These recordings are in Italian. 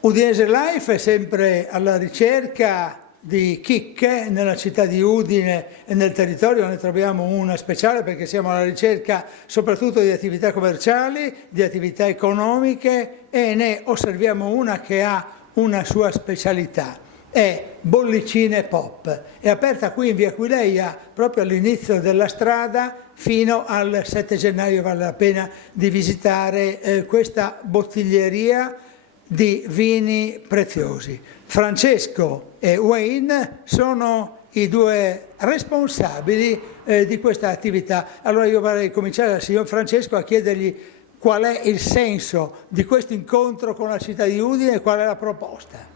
Udinese Life è sempre alla ricerca di chicche nella città di Udine e nel territorio. Ne troviamo una speciale perché siamo alla ricerca soprattutto di attività commerciali, di attività economiche, e ne osserviamo una che ha una sua specialità. È Bollicine Pop. È aperta qui in via Aquileia proprio all'inizio della strada fino al 7 gennaio. Vale la pena di visitare questa bottiglieria di vini preziosi. Francesco e Wayne sono i due responsabili di questa attività. Allora io vorrei cominciare dal signor Francesco a chiedergli qual è il senso di questo incontro con la città di Udine e qual è la proposta.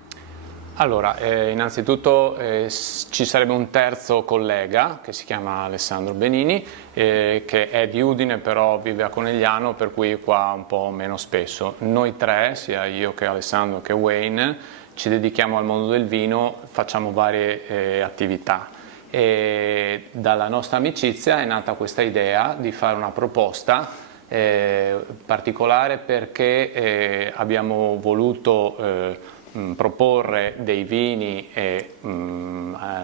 Allora, innanzitutto ci sarebbe un terzo collega che si chiama Alessandro Benini, che è di Udine però vive a Conegliano, per cui qua un po' meno spesso. Noi tre, sia io che Alessandro che Wayne, ci dedichiamo al mondo del vino, facciamo varie attività. E dalla nostra amicizia è nata questa idea di fare una proposta particolare perché abbiamo voluto proporre dei vini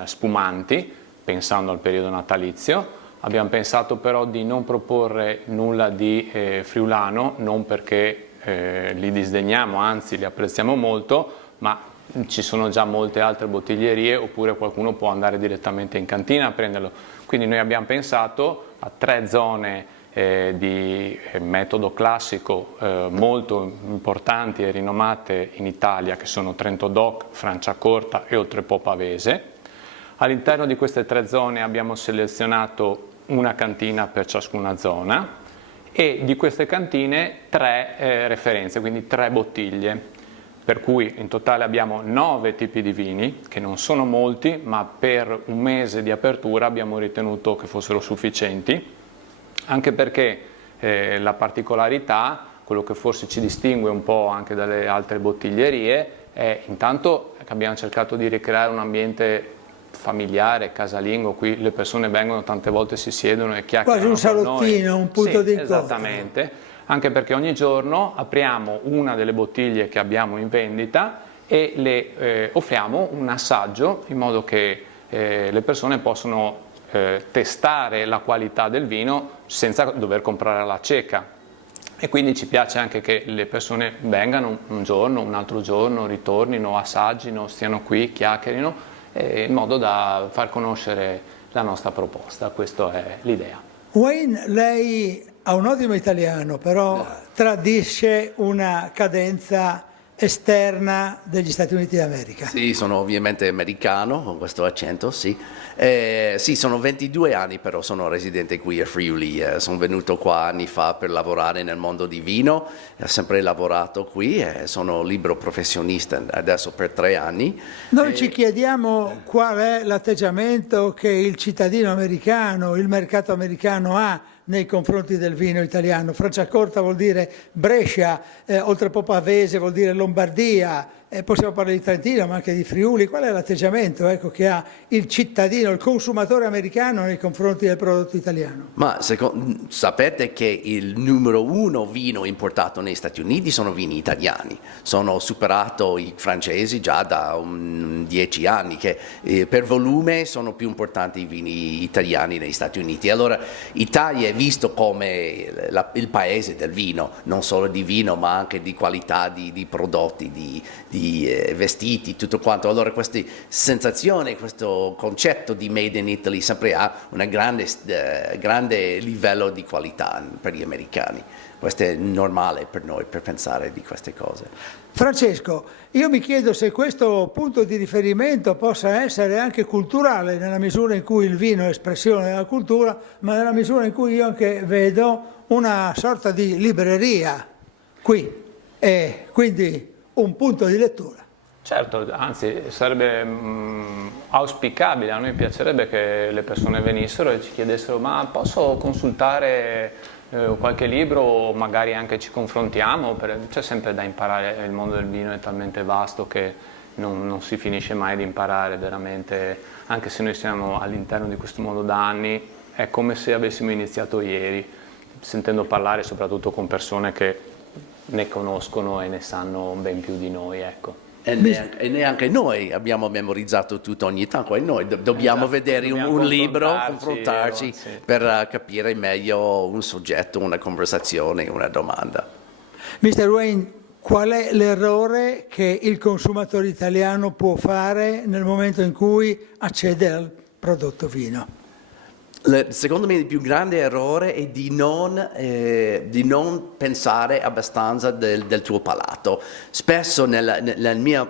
spumanti pensando al periodo natalizio. Abbiamo pensato però di non proporre nulla di friulano, non perché li disdegniamo, anzi li apprezziamo molto, ma ci sono già molte altre bottiglierie, oppure qualcuno può andare direttamente in cantina a prenderlo. Quindi noi abbiamo pensato a 3 zone di metodo classico molto importanti e rinomate in Italia, che sono Trento DOC, Franciacorta e Oltrepò Pavese. All'interno di queste 3 zone abbiamo selezionato una cantina per ciascuna zona e di queste cantine 3 referenze, quindi 3 bottiglie, per cui in totale abbiamo 9 tipi di vini, che non sono molti, ma per un mese di apertura abbiamo ritenuto che fossero sufficienti, anche perché la particolarità, quello che forse ci distingue un po' anche dalle altre bottiglierie, è intanto che abbiamo cercato di ricreare un ambiente familiare, casalingo. Qui le persone vengono, tante volte si siedono e chiacchierano quasi un salottino, un punto di incontro. Esattamente, anche perché ogni giorno apriamo una delle bottiglie che abbiamo in vendita e le offriamo un assaggio, in modo che le persone possono testare la qualità del vino senza dover comprare alla cieca. E quindi ci piace anche che le persone vengano un giorno, un altro giorno, ritornino, assaggino, stiano qui, chiacchierino, in modo da far conoscere la nostra proposta. Questa è l'idea. Wayne, lei ha un ottimo italiano, però tradisce una cadenza esterna degli Stati Uniti d'America. Sì, sono ovviamente americano, con questo accento, sì. Sì, sono 22 anni, però sono residente qui a Friuli. Sono venuto qua anni fa per lavorare nel mondo di vino, ho sempre lavorato qui, sono libero professionista adesso per 3 anni. Noi ci chiediamo qual è l'atteggiamento che il cittadino americano, il mercato americano ha nei confronti del vino italiano. Franciacorta vuol dire Brescia, Oltrepò Pavese vuol dire Lombardia, possiamo parlare di Trentino ma anche di Friuli. Qual è l'atteggiamento che ha il cittadino, il consumatore americano nei confronti del prodotto italiano? Ma sapete che il numero 1 vino importato negli Stati Uniti sono vini italiani, sono superato i francesi già da 10 anni, che per volume sono più importanti i vini italiani negli Stati Uniti. Allora Italia è visto come il paese del vino, non solo di vino ma anche di qualità di prodotti, di vestiti, tutto quanto. Allora questa sensazione, questo concetto di Made in Italy sempre ha un grande livello di qualità per gli americani. Questo è normale per noi, per pensare di queste cose. Francesco, io mi chiedo se questo punto di riferimento possa essere anche culturale, nella misura in cui il vino è espressione della cultura, ma nella misura in cui io anche vedo una sorta di libreria qui, e quindi un punto di lettura. Certo, anzi sarebbe auspicabile, a noi piacerebbe che le persone venissero e ci chiedessero: ma posso consultare qualche libro, o magari anche ci confrontiamo, c'è sempre da imparare. Il mondo del vino è talmente vasto che non si finisce mai di imparare veramente, anche se noi siamo all'interno di questo mondo da anni. È come se avessimo iniziato ieri, sentendo parlare soprattutto con persone che ne conoscono e ne sanno ben più di noi, ecco. E neanche noi abbiamo memorizzato tutto ogni tanto, e noi dobbiamo Esatto, vedere dobbiamo un libro, confrontarci, confrontarci sì. per capire meglio un soggetto, una conversazione, una domanda. Mr. Wayne, qual è l'errore che il consumatore italiano può fare nel momento in cui accede al prodotto vino? Secondo me il più grande errore è di non pensare abbastanza del tuo palato. Spesso nella mia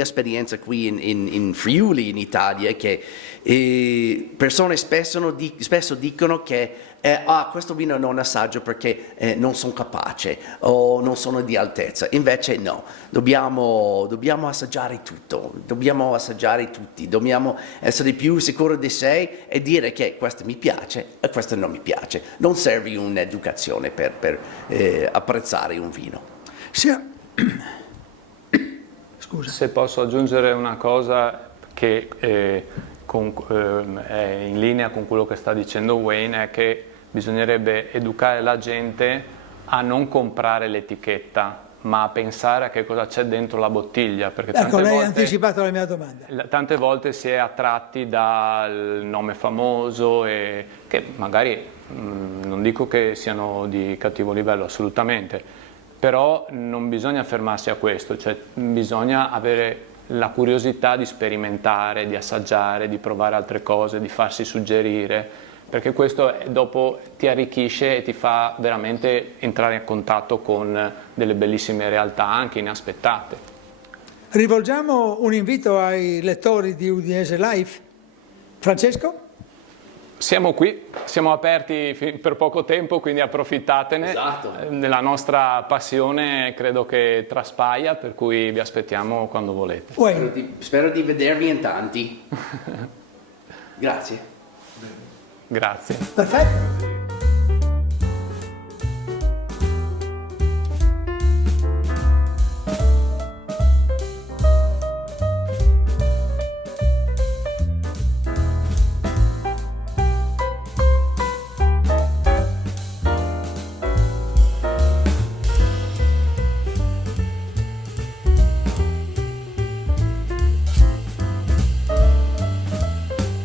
esperienza qui in Friuli, in Italia, che persone spesso dicono che questo vino non assaggio perché non sono capace o non sono di altezza. Invece no, dobbiamo assaggiare tutto, dobbiamo assaggiare tutti, dobbiamo essere più sicuri di sé e dire che questo mi piace e questo non mi piace. Non serve un'educazione per apprezzare un vino. Scusa. Se posso aggiungere una cosa che è in linea con quello che sta dicendo Wayne, è che bisognerebbe educare la gente a non comprare l'etichetta, ma a pensare a che cosa c'è dentro la bottiglia. Perché Ecco, lei ha volte, anticipato la mia domanda. tante volte si è attratti dal nome famoso, e che magari non dico che siano di cattivo livello, assolutamente, però non bisogna fermarsi a questo, cioè bisogna avere la curiosità di sperimentare, di assaggiare, di provare altre cose, di farsi suggerire, perché questo dopo ti arricchisce e ti fa veramente entrare in contatto con delle bellissime realtà anche inaspettate. Rivolgiamo un invito ai lettori di Udinese Life. Francesco? Siamo qui, siamo aperti per poco tempo, quindi approfittatene. Esatto. Nella nostra passione credo che traspaia, per cui vi aspettiamo quando volete. Wayne. Spero di vedervi in tanti. Grazie. Grazie. Perfetto.